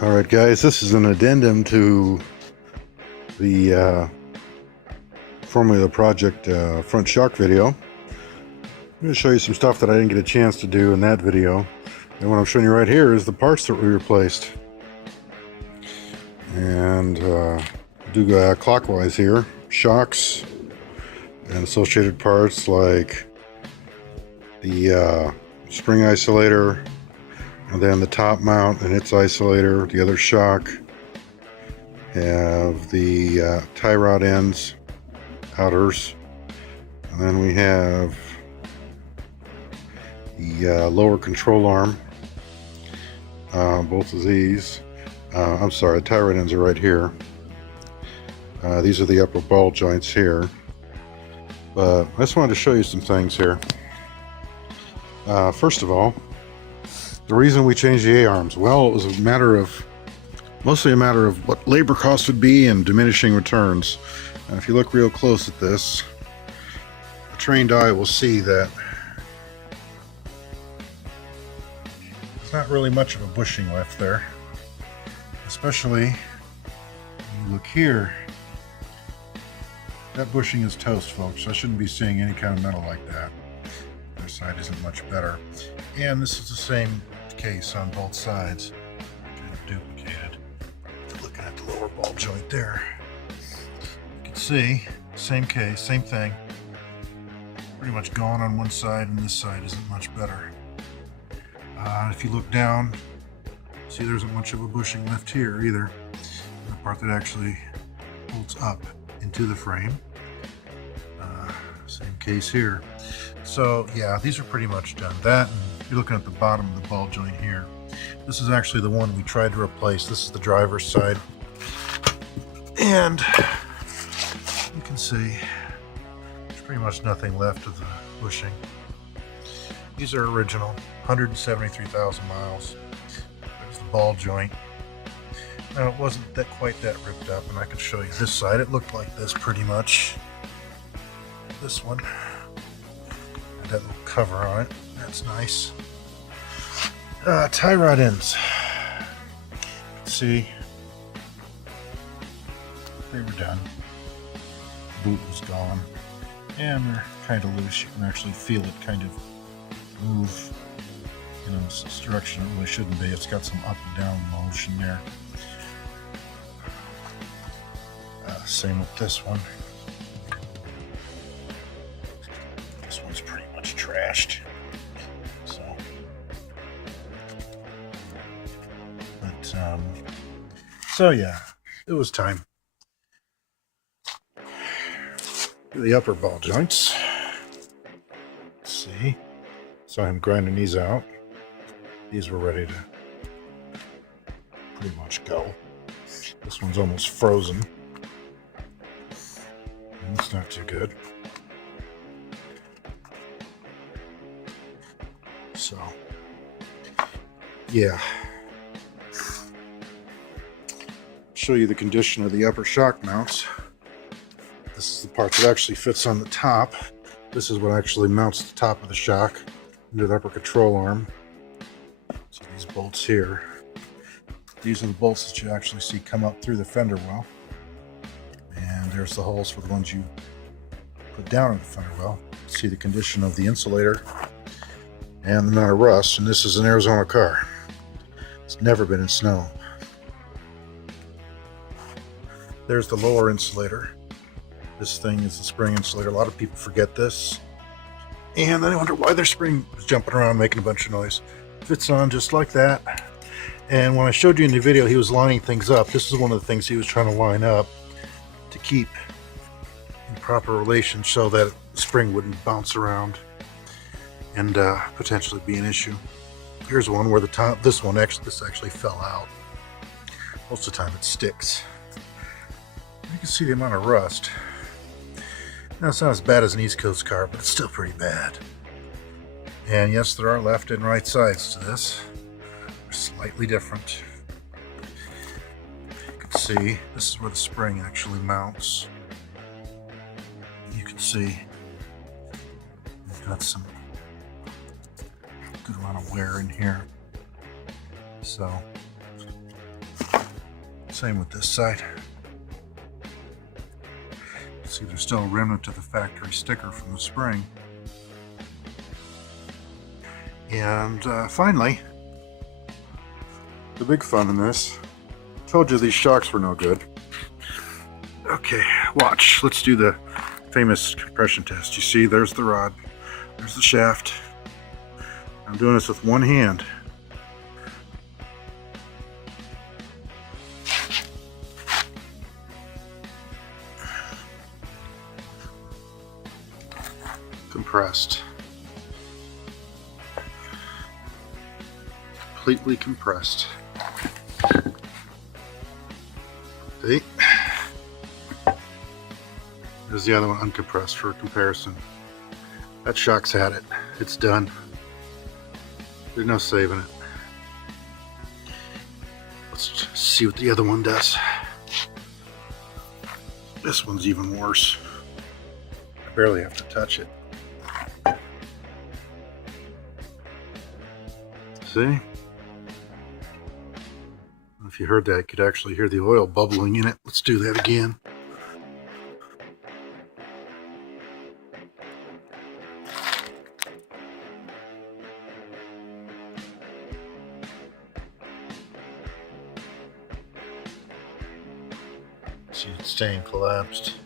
Alright guys, this is an addendum to the Formula Project front shock video. I'm going to show you some stuff that I didn't get a chance to do in that video. And what I'm showing you right here is the parts that we replaced. And do go clockwise here. Shocks and associated parts like the spring isolator, and then the top mount and its isolator, the other shock, have the tie rod ends, outers, and then we have the lower control arm, both of these. I'm sorry, the tie rod ends are right here. These are the upper ball joints here. But I just wanted to show you some things here. First of all, the reason we changed the A-arms, well, it was mostly a matter of what labor costs would be and diminishing returns. If you look real close at this, a trained eye will see that it's not really much of a bushing left there. Especially when you look here, that bushing is toast, folks. I shouldn't be seeing any kind of metal like that. This side isn't much better. And this is the same case on both sides, kind of duplicated. Looking at the lower ball joint there, you can see same case, same thing, pretty much gone on one side, and this side isn't much better. If you look down, see there isn't much of a bushing left here either. The part that actually holds up into the frame, same case here. So yeah, these are pretty much done. That, and you're looking at the bottom of the ball joint here. This is actually the one we tried to replace. This is the driver's side. And you can see there's pretty much nothing left of the bushing. These are original, 173,000 miles. There's the ball joint. Now it wasn't quite that ripped up, and I can show you this side. It looked like this pretty much. This one had that little cover on it. That's nice. Tie rod ends. See, they were done. The boot was gone, and they're kind of loose. You can actually feel it kind of move in a direction it really shouldn't be. It's got some up and down motion there. Same with this one. This one's pretty much trashed. So yeah, it was time. The upper ball joints. Let's see. So I'm grinding these out. These were ready to pretty much go. This one's almost frozen. And it's not too good. So yeah. Show you the condition of the upper shock mounts. This is the part that actually fits on the top. This is what actually mounts the top of the shock into the upper control arm. So these bolts here, these are the bolts that you actually see come up through the fender well. And there's the holes for the ones you put down in the fender well. See the condition of the insulator and the amount of rust. And this is an Arizona car. It's never been in snow. There's the lower insulator. This thing is the spring insulator. A lot of people forget this. And then they wonder why their spring was jumping around making a bunch of noise. Fits on just like that. And when I showed you in the video he was lining things up, this is one of the things he was trying to line up to keep in proper relation so that the spring wouldn't bounce around and potentially be an issue. Here's one where this actually fell out. Most of the time it sticks. You can see the amount of rust. Now it's not as bad as an East Coast car, but it's still pretty bad. And yes, there are left and right sides to this. They're slightly different. You can see this is where the spring actually mounts. You can see we've got some good amount of wear in here. So Same with this side. See, there's still a remnant of the factory sticker from the spring. And finally, the big fun in this. Told you these shocks were no good. Okay, watch. Let's do the famous compression test. You see, there's the rod. There's the shaft. I'm doing this with one hand. Compressed. Completely compressed. See? There's the other one uncompressed for comparison. That shock's had it. It's done. There's no saving it. Let's see what the other one does. This one's even worse. I barely have to touch it. See? If you heard that, you could actually hear the oil bubbling in it. Let's do that again. See, it's staying collapsed.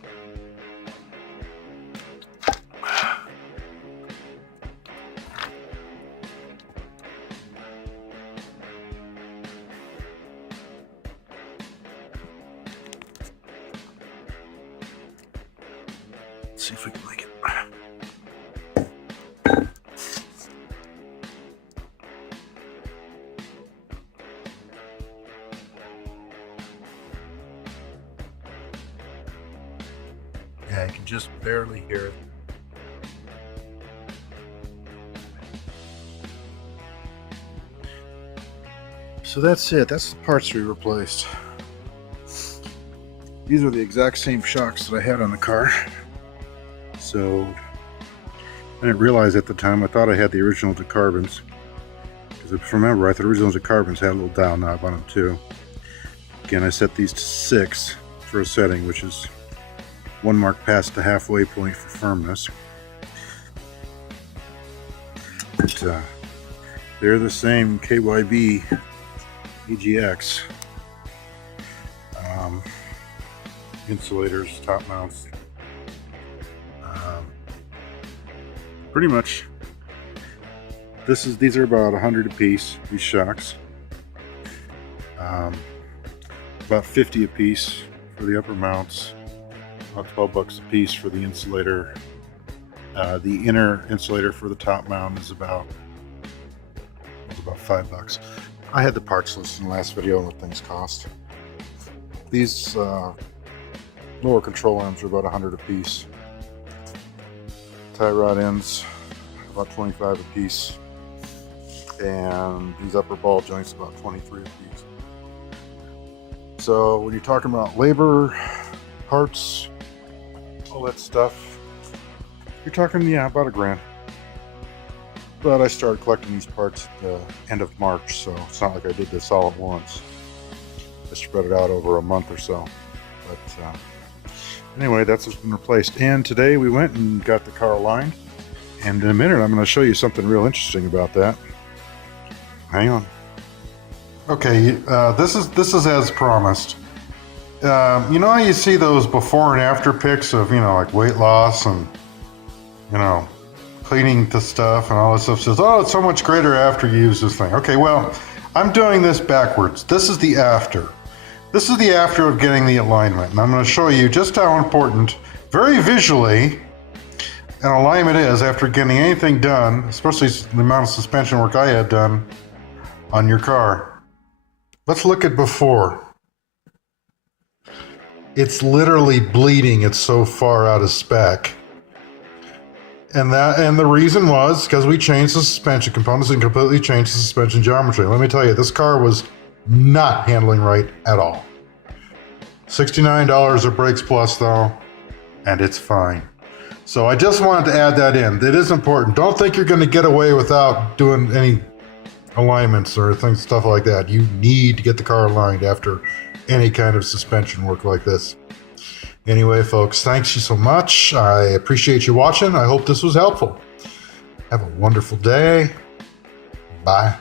Let's see if we can make it. Yeah, you can just barely hear it. So that's it. That's the parts we replaced. These are the exact same shocks that I had on the car. So I didn't realize at the time. I thought I had the original decarbons. Because if you remember, I thought the original decarbons had a little dial knob on them too. Again, I set these to 6 for a setting, which is 1 mark past the halfway point for firmness. But, they're the same KYB EGX insulators, top mounts. Pretty much, these are about 100 a piece. These shocks, about 50 a piece for the upper mounts. About 12 bucks a piece for the insulator. The inner insulator for the top mount is about $5. I had the parts list in the last video on what things cost. These lower control arms are about 100 a piece. Tie rod ends about 25 a piece, and these upper ball joints about 23 a piece. So when you're talking about labor, parts, all that stuff, you're talking, yeah, about $1,000. But I started collecting these parts at the end of March, so it's not like I did this all at once. I spread it out over a month or so. But anyway, that's what's been replaced. And today we went and got the car aligned. And in a minute, I'm going to show you something real interesting about that. Hang on. Okay, this is as promised. You know how you see those before and after pics of, like weight loss and, cleaning the stuff and all this stuff. Says, oh, it's so much greater after you use this thing. Okay, well, I'm doing this backwards. This is the after. This is the after of getting the alignment. And I'm going to show you just how important, very visually, an alignment is after getting anything done, especially the amount of suspension work I had done on your car. Let's look at before. It's literally bleeding. It's so far out of spec. And the reason was because we changed the suspension components and completely changed the suspension geometry. Let me tell you, this car was not handling right at all. $69 of brakes plus though, and it's fine. So I just wanted to add that in. It is important. Don't think you're going to get away without doing any alignments or stuff like that. You need to get the car aligned after any kind of suspension work like this. Anyway, folks, thanks you so much. I appreciate you watching. I hope this was helpful. Have a wonderful day. Bye.